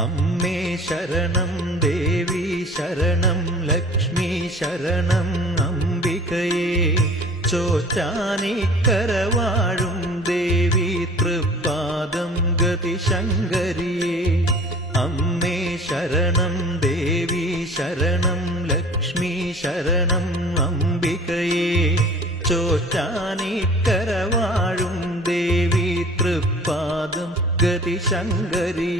അമ്മേ ശരണം ദേവി ശരണം ലക്ഷ്മി ശരണം അംബികയേ ചോറ്റാനിക്കരവാഴും ദേവി തൃപ്പാദം ഗതിശങ്കരിയേ അമ്മേ ശരണം ദേവി ശരണം ലക്ഷ്മി ശരണം അംബികയേ ചോറ്റാനിക്കരവാഴും ദേവി തൃപ്പാദം ഗതിശങ്കരിയേ